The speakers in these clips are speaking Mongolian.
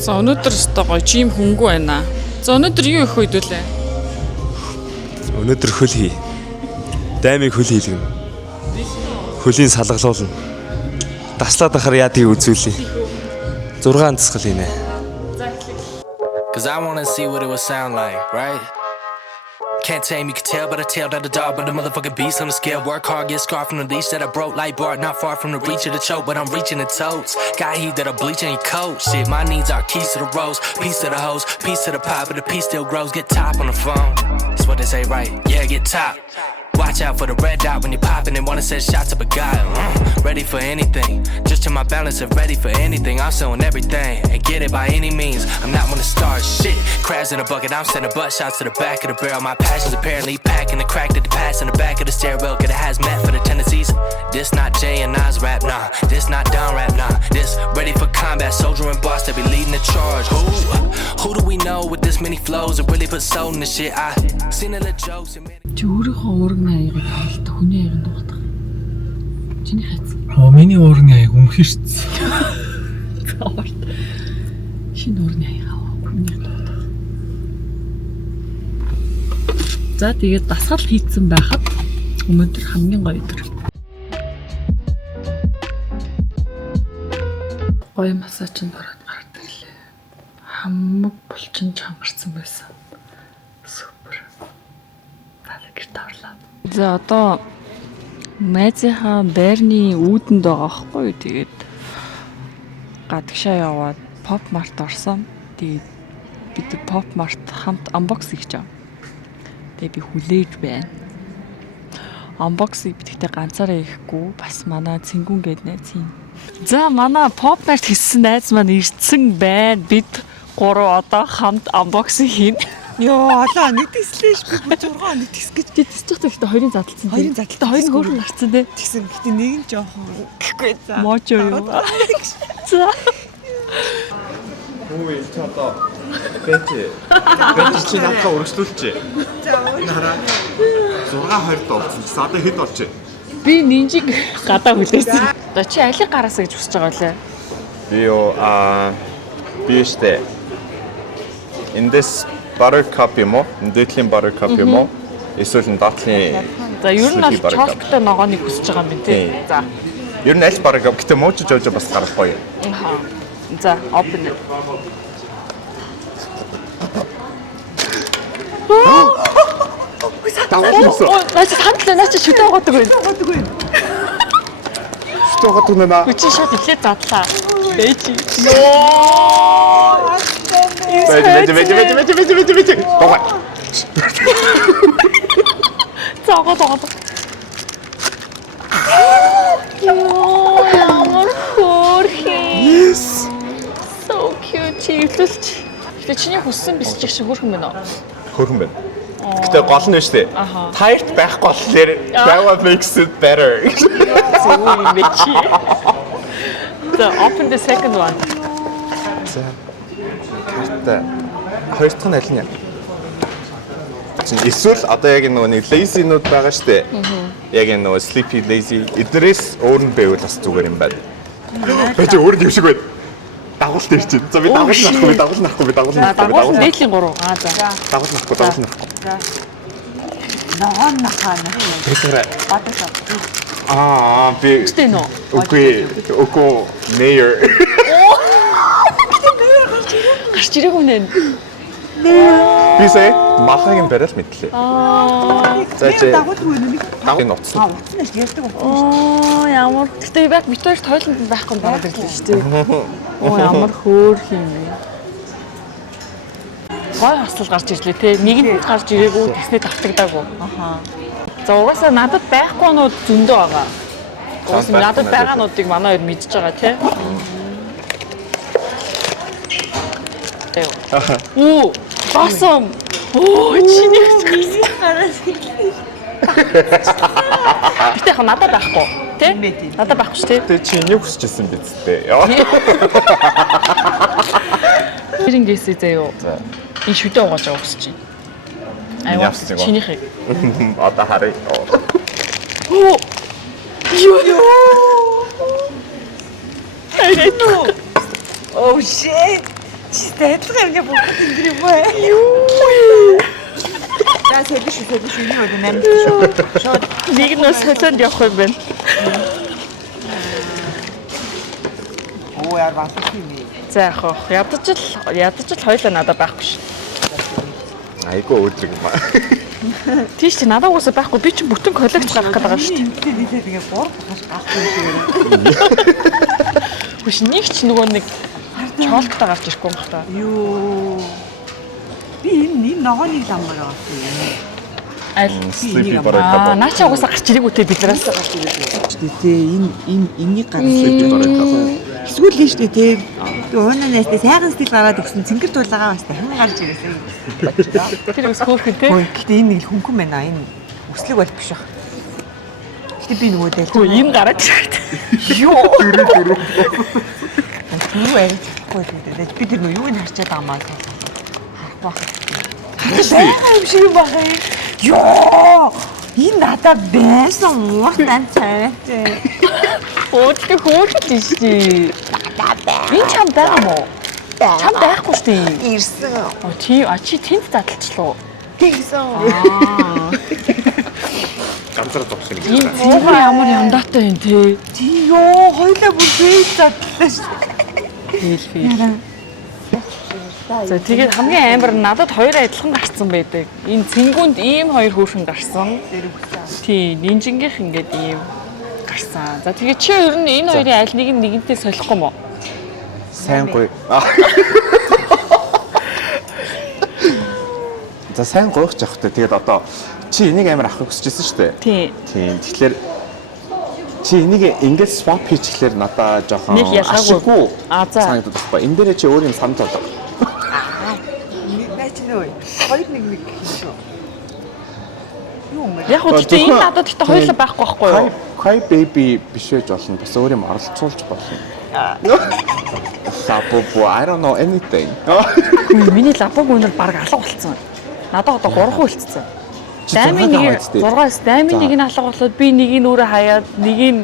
За өнөөдөр өстой гоё чим хөнгөө байна. За өнөөдөр юу их хөдөлээ? Өнөөдөр хөл хий. Даймыг хөл хийлгэнэ. Хөлийн салгалуулна. Таслаад ахаар яадыг үзүүлээ. 6 дасгал хийнэ. Cause I wanna see what it would sound like, right? Can't tame, you can tell by the tail that the dog, but the motherfucking beast on the scale. Work hard, get scarred from the leash that I broke like Bart, not far from the reach of the choke, but I'm reaching the toes. Got heat that I bleach in your coat. Shit, my needs are keys to the rose, piece to the hose, piece to the pie, but the piece still grows. Get top on the phone. That's what they say, right? Yeah, get top. Watch out for the red dot when you're popping and wanna set shots up a guy. Ready for anything, just to my balance and ready for anything. I'm selling everything and get it by any means. I'm not one to start shit. Crabs in a bucket, I'm sending butt shots to the back of the barrel. My passion's apparently packing the crack to the pass in the back of the stairwell. Get a hazmat for the tendencies. This not Jay and Nas rap, nah. This not Don rap, nah. This ready for combat, soldier and boss that be leading the charge. Who do we know with this many flows that really put soul in the shit? I seen a little jokes and Чи өөрийнхөө уургийн аягийг хаалт хүний аягийг дуутах. Чиний хайц. Миний уургийн аяг өмхөн шц. Шинэ уургийн аяг хүний дуутах. За тэгээд дасгал хийцэн байхад өнөөдөр хамгийн гоё өдөр. Гоё массажинд ороод гардаг лээ. Хамаг булчин чангарсан байсан. За одоо найзынхаа байрны үүдэнд байгаа хгүй. Тэгээд гадагшаа яваад Pop Mart орсон. Тэгээд бид Pop Mart хамт unbox хийж байгаа. Тэгээд би хүлээж байна. Unbox-ыг бидгтээ ганцаараа хийхгүй бас манай Цэнгүн гээд найз юм. За манай Pop Mart хийсэн найз маань ирсэн байна. Бид гурав одоо хамт unbox хийнэ. Йоо, алаа нэг тислээш би 6 хоног тис гэж Тэсчих гэхдээ хоёрын задлцсан. Хоёрын задлцсан. Хоёрын хөөрхөн гарцсан тий. тэгсэн. Гэтэ нэг нь жоохон гэхгүй за. Мочо юу. За. Өө энэ ч одоо бэж чи надад өргөжлүүлчих. За Хараа 6-2 болсон чи одоо хэд болчих? Би нинжиг гадаа хүлээсэн. Одоо чи алиг гараасаа гэж хүсэж байгаа лээ. Би би штэ. In this buttercup юм уу? Дээдлийн buttercup юм уу? Эсвэл датлын. За ер нь бол чоколаттай ногооныг хүсэж байгаа юм тий. За. Ер нь аль buttercup гэдэг муучж явж бас гарах гоё. Аха. За, open it. Наач хандлаа наач шүтээ годог байна. Шүтээ годог нэ. Хүчи шууд ихлээр задлаа. Бэж. Бэж. Гоо. Цаага. Ямар хөөрхи. Yes. So cute. Чиглэлч. Тэгээ чиний хүссэн бисчих шиг хөөрхөн байна уу? Хөрхөн байна. Гэтэ гол нь шүү дээ. Tired байхгүй болохоор that makes it better. Зөв мечи. So open the second one. За. Карта. Хоёр дахь нь аль нь? Эсвэл одоо яг нөгөө нэг lazy нууд байгаа шүү дээ. Яг нөгөө sleepy lazy. Эднэрээс өөр нь байвал бас зүгээр юм байна. Бэж өөр нь юм шиг байна. Дагуул дээр чинь. За би дагуул нахгүй. Дагуул нээлийн 3. За. Дагуул нахгүй. за. Ногоон нахана. Тэр Батшаа. би Үстэй нөө. Үгүй mayor. Гарч ирээгүй нэ. Би сая малхайг нь барайл мэдлээ. За чи Дагуул үнэ. дагуул нуцсан. Утснаас ярьдаг юм. Оо ямар. Гэтэ яг бид хоёр тойлонд байхгүй байгаад ирлээ шүү дээ. Оо ямар хөөрх юм бэ. Гой хасал гарч ирлээ те. Нэгэнд гарч ирээгүй тэснээ давтагдаагүй. Аха. За угаасаа надад байхгүйнууд зөндөө байгаа. Угаасаа надад байгаануудыг манай хоёр мэдж байгаа те. Оо, awesome. Оо, чиний Гэтэ надад байхгүй тий? Надад байхгүй шүү тий. Тэ чи энийг хүсчихсэн биз дээ. Тэрнгээсээ заяо. Энэ шүдэ угааж байгаа хүсэж байна. Аюу чинийхийг. Одоо харъя. Оо. Ёо. I didn't know. Oh shit. Чистэй адилхан ингээ бүгд ингэр юм бай. Юу. За сэдэж юу вэ? Намд шүү. Шууд Нэг нь солионд явах юм байна. оо яар балах юм. За яах вэ? Ядаж л хоёлаа надад байхгүй шүү. Айгу өөдрөг юм аа. Тийш чи надад уусаа байхгүй. Би чи бүтэн коллекц гаргах гэдэг байгаа шүү дээ. Ингээд нийлээд ингээ гур багаш гарах юм шиг. Хүш нэг ч нөгөө нэг чоолттой гарч ирэхгүй юм байна. Юу. Би энэ ногооныг ламбар авсан. Аль Sleepy барайгаа. наача уусаа гарч ирээгүй те биднээс. Тэ энийг гаргасан. Эсвэл л шүү дээ те. Би уунаас тэ сайхан стил гараад өгсөн цэнгэр дуулаагаа бас дахин гарч ирээсэй. Тэр ус хөөрхөн те. Гэхдээ энэ нэг л хөнгөн байна. Энэ өслөг бол биш баг. Гэхдээ би нөгөө дээр. Хөө ийм гараад ирээд. Юу. Юу вэ? Би тэр нөгөө юуг харчаад байгаа маа. Харах байх. Юм шиг байгаа юм. Ёо! Энэ надад байсан ууртан цайтай. Өөдгөө хөөрхөн тийш. Энэ чам байгаа мó? Чам байхгүй шүү дээ. Ирсэн. Чи тэнд задлчлаа. Тэгсэн. Ганцаар зогсох юм. Энэ цэвэр ямар яндаатай юм те. Ёо, хоёлаа бүр фейс задлаа шүү. Фейл. За тэгээд хамгийн амар надад хоёр адилхан гарцсан байдаг. Энэ цэнгүнд ийм хоёр хөөрхөн гарсан. Тий, нинжингийнх ингээд ийм гарсан. За тэгээд чи ер нь энэ хоёрын аль нэг нь нэгэнтэй солихгүй мó? Сайн гоё. За сайн гоёх ч явахтай. Тэгээд одоо чи энийг амар авахыг хүсэжсэн шүү дээ. Тий. Тийм. Тэгэхээр чи энийг ингээд swap хийчихлээр надаа жоохон Нэг ялгаагүй. За. санагдаад байна. Энэ дээр чи өөр юм санал болоо. Наач нөө. Хоёр нэг шүү. Юу юм бэ? Яг уу гэхдээ энэ надад гэхдээ хоёулаа байхгүй байхгүй юу? Cry baby биш байж болно. Бас өөр юм оролцуулж болно. Лапопо, I don't know anything. Миний лапог өнөр баг алга болцсон. Надад одоо 3 үлдсэн. Даймын нэг 6-аас даймын нэг нь алга болоод би нэг нь өөрөө хаяад нэг нь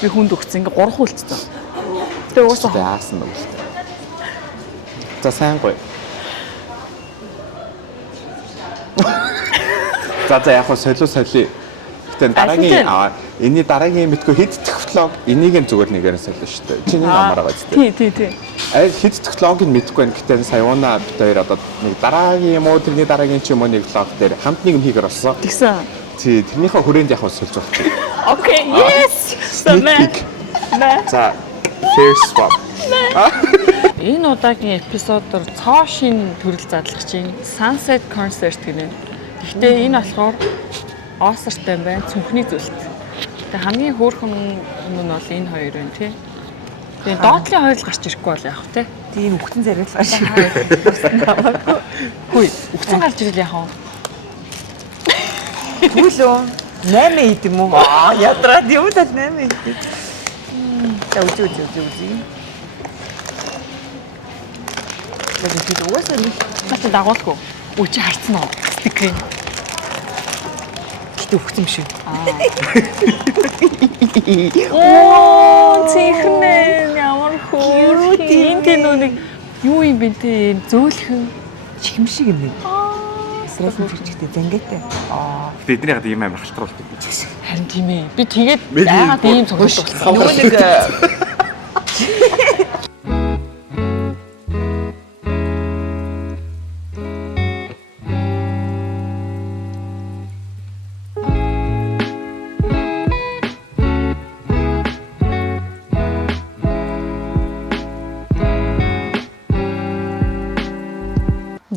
би хүнд өгсөн. Ингээ 3 үлдсэн. Тэгээ уусаа Яасан бэ? За сайн гоё. За яг хөө солио. Гэтэ дараагийн энэний дараагийн мэдгүй хэд технологи энийг нь зүгээр нэгээр нь солио шүү дээ. Чиний намаар байгаа зү. Тий. Аль хэд технологиг мэдгүй байна. Гэтэ саяуна бид хоёр одоо нэг дараагийн юм уу тэрний дараагийн ч юм уу нэг лог дээр хамт нэг юм хийгэр болсон. Тэгсэн. Тий, тэрнийхээ хүрээнд яг сольж болчих. Окей, yes. За, fair swap. Энэ удаагийн эпизодоор цоо шин төрөл задлах чинь Sunset Concert гэнэ. Гэхдээ энэ болохоор Осертэй байна, цүнхний зүйлт. Тэгээ хамгийн хөөрхөн юм нь бол энэ хоёр байна тий. Тэгээ доотлын хоёр л гарч ирэхгүй бол яах вэ тий? Тийм өгтөн зэрэглээ шиг. Хөөе, өгцөн гарч ирэл яах вэ? Түлөө 8 ид юм уу? Ядраад юу тал 8 ид. За үгүй. Тэгээд би уусаа нэг Наач дагуулгүй. Үчи харцсан уу? Стикер. өгсөн юм шиг. Оо, цэхнэ ямар хөөрхөн. Энэ нэг юу юм бэ те? Зөөлхөн Чихмшиг юм. Стресс мөрчигтэй зангиатай. Тэдний хад ийм амар халтруулдаг гэж байна. харин тийм ээ. Би тэгээд яагаад ийм цогцолт болсон? Нөгөө нэг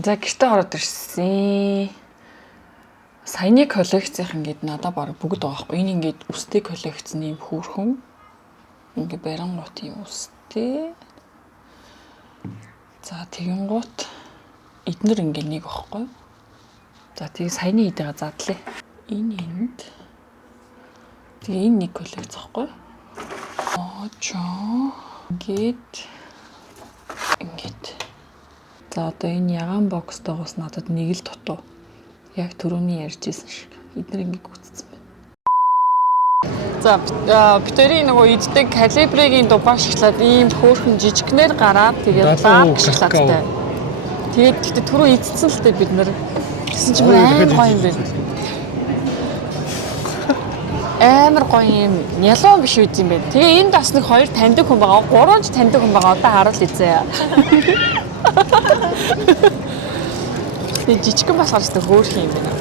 За гэртээ ороод ирсэн. Саяны коллекцийнх ингээд надад баг бүгд байгаа байхгүй. Энэ ингээд үстэй коллекцны юм хөөрхөн. Ингээд барангуут юм үстэй. За тэгэнгуут эднэр ингээд нэг байхгүй. За тэгээ саяны идэгээ задлаа. Энэ энд. Тэгээ энэ нэг коллекц байхгүй. Очоо. Ингээд. За одоо энэ ягаан бокстойгоос надад нэг л дутуу. Яг түрүүний ярьжсэн шиг. Эдгээр ингэ гүцсэн байна. За битэрийн нөгөө иддэг калибригийн дубаа шоколад ийм хөөрхөн жижигнэр гараад тэгээд лав шоколадтай. Тэгээд гэхдээ түрүү идсэн л дээ бид нэр. Гэсэн чинь амар гоё юм байна. Амар гоё юм. Ялуу биш үү юм бэ. Тэгээ энд бас нэг хоёр таньдаг хүн байгаа. Гурван ч таньдаг хүн байгаа. Одоо харуул үзье. Тэгээд жижигхэн болохоор ч хөөрхөн юм байна.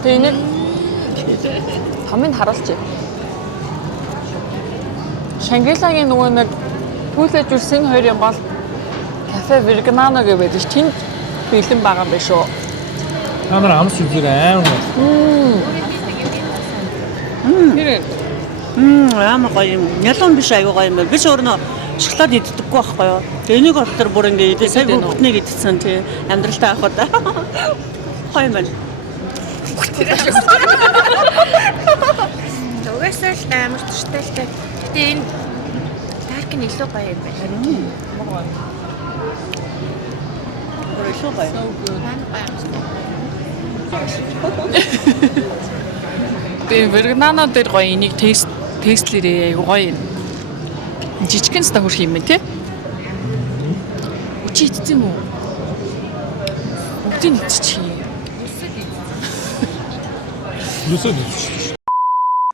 Тэгээ хамын харуулчих. Шангилагийн нөгөө нэг пүүлэж үрсэн хоёр юм бол кафе Вегнано гэдэг чинь тэнд бэлэн байгаа юм байна шүү. Та нар амс үзэр аим. Амар гоё юм. Ялуун биш аягүй гоё юм байна. Би ч өөрөө шоколад иддэггүй байхгүй юу. Тэгээ энийг болохоор бүр ингээд сая бүгднийг идсэн тий. Амьдралтай авах удаа. Гоё юм байна. Угаасаа л амар турштай л та. Гэтэ энэ дарк нь илүү гоё юм байна. Илүү гоё. Тэгээ Вегнано дээр гоё энийг тестлэрээ аягүй гоё юм. Жижигхэн ста хөрх юм байна тий. Чи идсэн юм уу? Бүгдийг идчихье. Юусод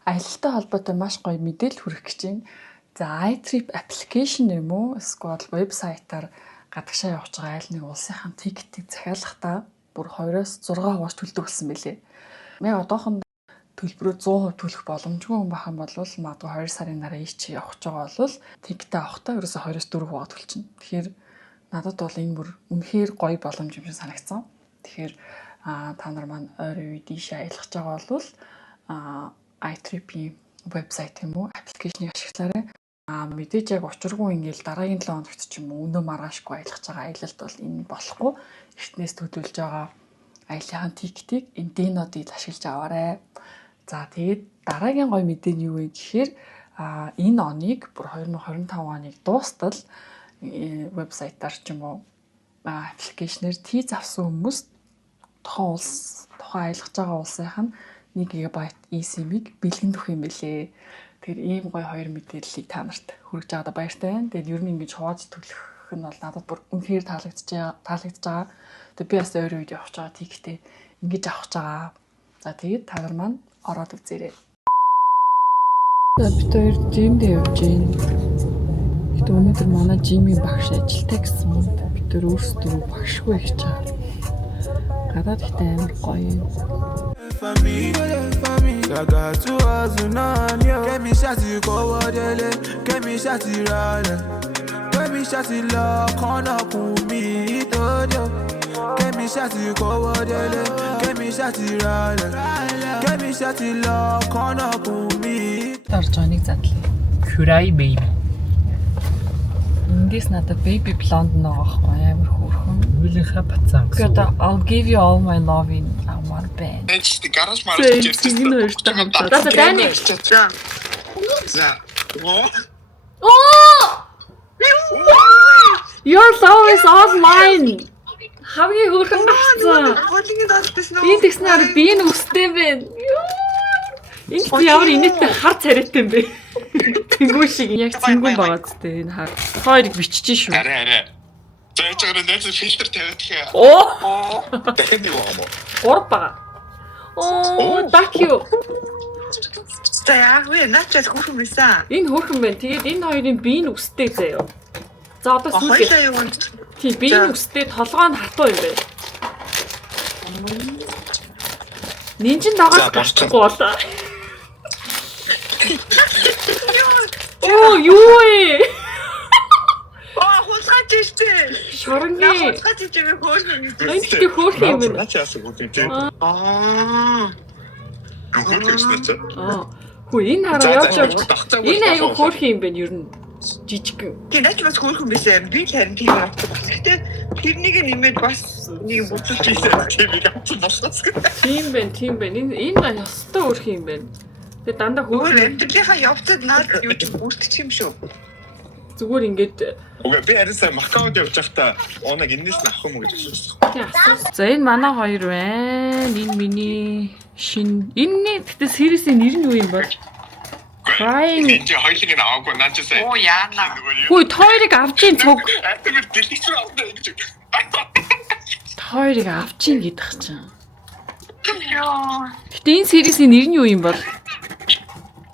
Аялалтай холбоотой маш гоё мэдээлэл хүргэх гэж байна. За iTrip application юм уу? Эсвэл вебсайтаар гадагшаа явж байгаа айл нэг улсынхаа тикетийг захиалахдаа бүр 2-6 хувааж төлдөг болсон байлээ. Яг одоохон төлбөрөө 100% төлөх боломжгүй хүн байх юм бол магадгүй 2 сарын дараа ийч явах гэж байгаа бол тикетээ авахдаа ерөөсө 2-4 хуваа төлчихнө. Тэгэхээр надад бол энэ бүр үнэхээр гоё боломж юм шиг санагдсан. Тэгэхээр та нар маань ойрын үед ийш аялах гэж байгаа бол iTrip-ийн вебсайт юм уу аппликейшнийг ашиглаарай. Мэдээж яг учиргүй ингээл дараагийн 7 хоногт ч юм уу өнөө маргаашгүй аялах гэж байгаа аялалд бол энэ болохгүй. Эртнээс төлөвлөж байгаа аяллахын тикетийг энэ дэнодыг ашиглаж аваарай. За тэгээд дараагийн гоё мэдээ нь юу вэ гэхээр энэ оныг бүр 2025 оныг дуустал вебсайтаар ч юм уу аппликейшнээр тийз авсан хүмүүс тухайн аялах байгаа улсынх нь 1 GB eSIM-ийг бэлгэнд өгөх юм бэлээ. Тэгэхээр ийм гоё хоёр мэдээллийг та нарт хүргэж байгаадаа баяртай байна. Тэгээд ер нь ингэж хувааж төлөх нь бол надад бүр үнэхээр таалагдж байгаа. Тэгээд би бас өөр үед явах гэж байгаа тикетээ ингэж авах гэж байгаа. За тэгээд та нар маань ороод үзээрэй. За бид хоёр жимд явж байна. Гэтэ өнөөдөр манай жимийн багш ажилтаа гэсэн юм. Бид хоёр өөрсдөө багшгүй гэж байгаа. Гадаад ихтэй амар гоё юм. I got two eyes on you. Get me shotty go wadele, get me shotty rale, get me shotty lock on up with me todo. Get me shotty go wadele, get me shotty rale, get me shotty lock on up with me. Тарчаныг задлаа. Cry baby. Эндээс надад baby blonde нөөгөө амар хөөрхөн. Үлийнхаа бацаан гэсэн. Тэгээд I'll give you all my love in one band. Энд гараж мараж ирсэн. Энэ хоёртой хамтдаа. За Дани. За. Your love is all mine. Хамгийн хөөрхөн болсон. Энэ тэгснээр би энэ өстэй байна. Энэ ямар инээдтэй хар царайтай юм бэ? Тэнгүү шиг яг цэнгүүн байгаа зү энэ хар. Хоёрыг бичиж шүү. Арай. Зайж байгаа нэг фильтр тавиад ихээ. Оо. Дахиад нэг юм уу? Гур бага. Оо, thank you. За яг вэ начаас хөөрхөн байсан. Энэ хөөрхөн байна. Тэгээд энэ хоёрын биеийн өстэй заяа. За одоо сүүл. Тий, биеийн өстэй толгой нь хатуу юм байна. Нинжин дагаас гарчихгүй болоо. Оо, юу вэ? Хулгайч штэ. Шоронгийн. Хулгайч чимээ хөөрхөн гэж. Энд хөөрхөн юм байна. Начаас үгүй тийм. Хөө энэ хараа явж. Энэ аюу хөөрхөн юм байна ер нь. Жижигхэн. Тийм нач бас хөөрхөн байсан. Би харин тийм авчих. Гэхдээ тэрнийг нэмээд бас нэг бүтэц хийсэн. Тийм байна. Энэ ястай хөөрхөн юм байна. Тэгээ дандаа хөөрхөн. Эмтэглийнхаа явцад наад юу ч бүртгэж юм шүү. зүгээр ингээд Окей, би харин Макаод явж байхдаа оног энэс нь авах юм уу гэж асуусан. За энэ манай хоёр байна. Энэ миний энэ гэхдээ сервисийн нэр нь юу юм бол? Crying. Энд хоёулыг нь аваагүй наа ч сая. Оо яана. Хүй тойрог авч ийн цуг. Альтернатив дэлгэц рүү авах гэж. Тойрог авч ийн гэдэг чинь. Гэтэ энэ сервисийн нэр нь юу юм бол?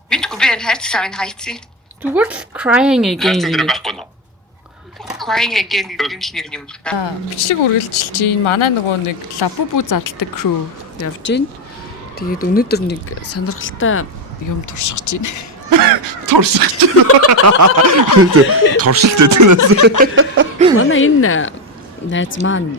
Мэдгүй би хайрцаг савын хайцсан. Зүгээр л Crying Again Зүгээр гэдэг. байхгүй нөө. Crying again гэдэг юм байна. Бичлэг үргэлжилж чинь манай нөгөө нэг Лабубу задалдаг crew явж гин. Тэгээд өнөөдөр нэг сонирхолтой юм туршиж гин. Туршилт гэдэг. Манай энэ найз маань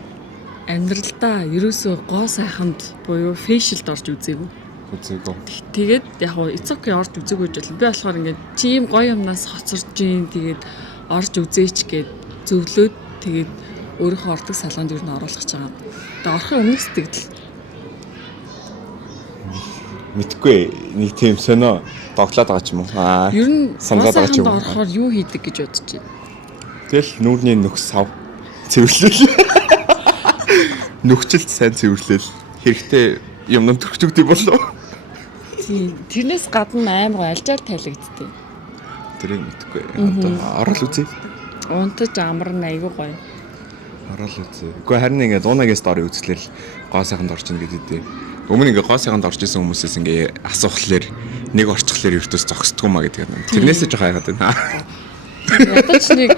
амьдралдаа ерөөсөө гоо сайханд буюу фэшилд орж үзээгүй. Үзээгүй. Тэгээд яг гоо эцэггүй орж үзээгүй гэж бол би болохоор ингээд чим гоё юмнаас хоцорж гин тэгээд орж үзээч гэд зөвлөөд тэгээд өөрийнхөө ордог салганд юу н оруулах гэж байгаа. Тэгээд орохын өмнөх сэтгэл Мэдгүй нэг тийм сонио доглоод байгаа ч юм уу. ер нь санаад байгаа ч юм уу. орохоор юу хийдэг гэж бодож байна. Тэгэл нүүрний нөхс сав цэвэрлээл. Нөхцөлд сайн цэвэрлээл. Хэрэгтэй юмнууд төрчихдөг болов. Тийм. Тэрнээс гадна амар альжаал тайлагддээ. Тэрийг мэдгүй. Одоо орол үзье. Унтаж амар айгуу гоё. Орол үзье. Гэхдээ харин ингээд дуунагийн стори үзлээл гоо сайханд орж ийн гэдэг. Өмнө ингээ гоо сайханд орж исэн хүмүүсээс ингээ асуухлаар нэг орчихлоор ертөс зогсдгоо маа гэдэг юм. Тэрнээсээ жоох хайгаад байна. Ядаж нэг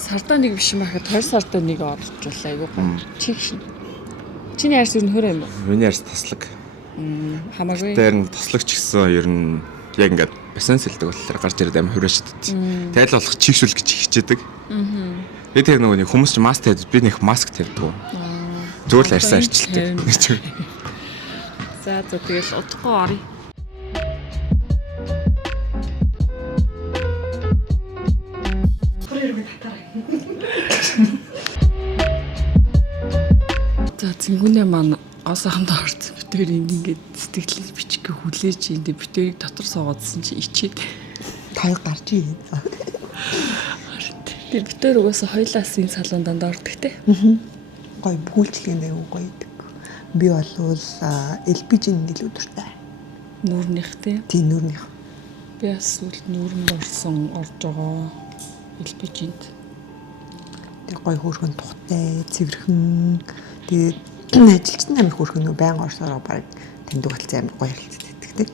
сардаа нэг биш юм ахад 2 сардаа нэг орчихлаа айгуу гоё. Чиг шин. Чиний арьс юу нөхөр юм бэ? Миний арьс таслаг. Хамаагүй. Тэр нь таслагч гэсэн ер нь яг ингээд басан сэлдэг болохоор гарч ирээд амар хураа шиддэг. Тэгэл болох чигшүүл гэж хичээдэг. Би тэр нөгөө нэг хүмүүс ч маск тавьдаг. Би нэг маск тавьдаг. Зүгээр л арьсаа арчилдаг. За тэгэл удахгүй оръё. За зингүнээ маань госохонд орсон. Битээр ингээд сэтгэлийг бичгээ хүлээж индэ битэрийг дотор суугаадсан чи ичээд Тав гарч ийн. тэр битээр угаасаа хоёлаас энэ салон дандаа ордог те. Гой бүгэлчлэгийн аягүй гоё идэг. Би болвол LPG-ийн илүү дуртай. Нүүрнийх те. Тийм нүүрнийх. Би бас үл нүүрэнд орсон орж байгаа LPG-нд. Тэг гой хөөрхөн тухтай, цэвэрхэн. Тэгээд ажилчид амар хөөрхөн нөө байнга орсороо баг тэмдэг болцсон амар гоё харилцаад байдаг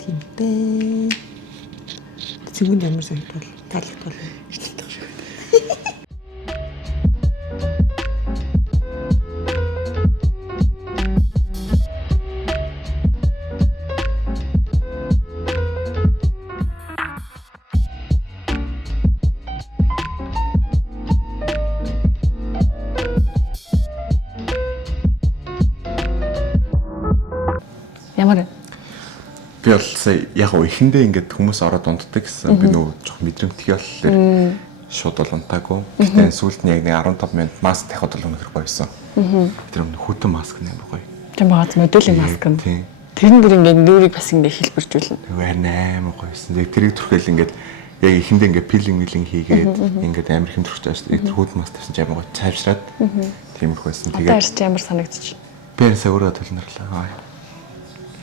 тийм бэ. Цэвэн ямар санагдвал таалагдвал хэлдэг шүү. Ямар Би бол сая яг ихэндээ ингээд хүмүүс ороод унтдаг гэсэн. Би нөгөө жоох мэдрэмтгий болохоор шууд бол унтаагүй. Гэтэ сүүлд нь яг нэг 15 минут маск тавихад бол үнэхээр гоёсон. Тэр хүүтэн маск нээр гоё. тийм байгаа модулийн маск нь. Тийм. Тэр нь бүр ингээд нүүрийг бас ингээд хэлбэржүүлнэ. Тэгвэр амар гоёсон. Тэг тэрийг түрхэл ингээд яг ихэндээ ингээд пилинг хийгээд ингээд амар хэм төрч байгаа шүү дээ. Тэр хүүтэн маск тавьсан ч амар гоё цайвшраад. Тиймэрхүү байсан. Тэгээд арьс ямар санагдчих. Би энэ сая өөрөө төлнөрлөө.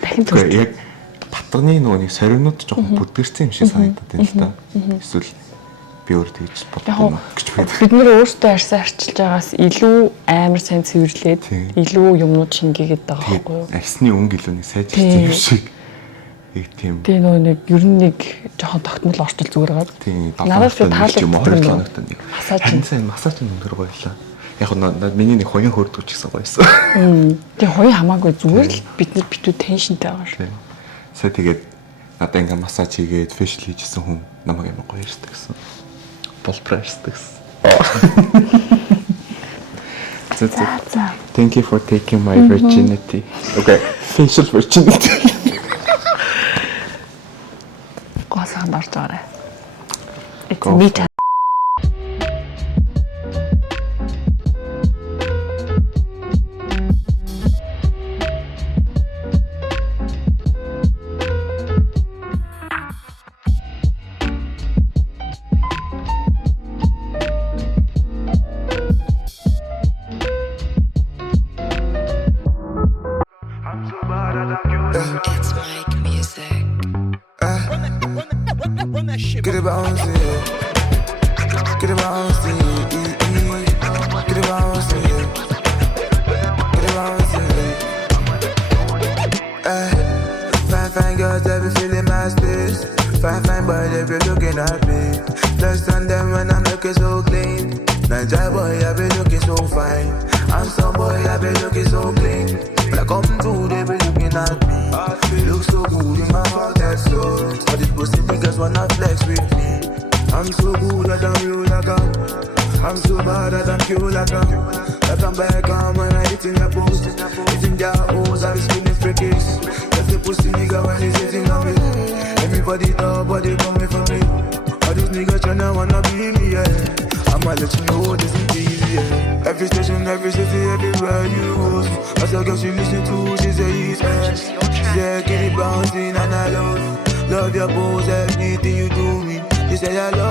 Дахин төрч. Яг батганы нөгөө нэг соринууд жоохон бүдгэрсэн юм шиг санагдаад байна л да. Эсвэл би өөр тэгж бодсон гэж байна. Бид нэр өөртөө арьсаа арчилж байгаас илүү амар сайн цэвэрлээд илүү юмнууд шингээгээд байгаа байхгүй юу? Арьсны өнгө илүү нэг сайжирсан юм шиг. Яг тийм. Тэгээ нөгөө нэг ер нь нэг жоохон тогтмол орчил зүгээр байгаа. Тийм. Надад би таалагддаг нэг. Массаж. Массаж нь өндөр гоёлаа. Яг нь миний нэг хоёрын хөөрдөг ч гэсэн гоёсон. Тэгээ хоёрын хамаагүй зүгээр л бид нар битүү теншнтэй байгаа шүү. Сая тэгээд надад ингээ массаж хийгээд фэшл хийжсэн хүн намайг амар гоё ярьдаг гэсэн. Болбраа ярьдаг гэсэн. Thank you for taking my virginity. Okay, facial virginity. Госохонд орж байгаарай. It's me time. looking at me. Less than them when I'm looking so clean. Niger boy, I be looking so fine. And some boy, I be looking so clean. When I come through, they be looking at me. Look so good in my heart, that's so. All these pussy niggas wanna flex with me. I'm so good that I'm real like I'm so bad that I'm pure like that I'm back on when I hit in your post. Hitting their hoes, I be spinning freakies. That's the pussy nigga when he's sitting on me. Everybody talk, but they coming for me. All these niggas tryna wanna be me, yeah. I'ma let you know this is easy, yeah. Every station, every city, everywhere you go. As a girl she listen to, she say it's ass. She say get it bouncing and I love your pose, anything you do me. She say I love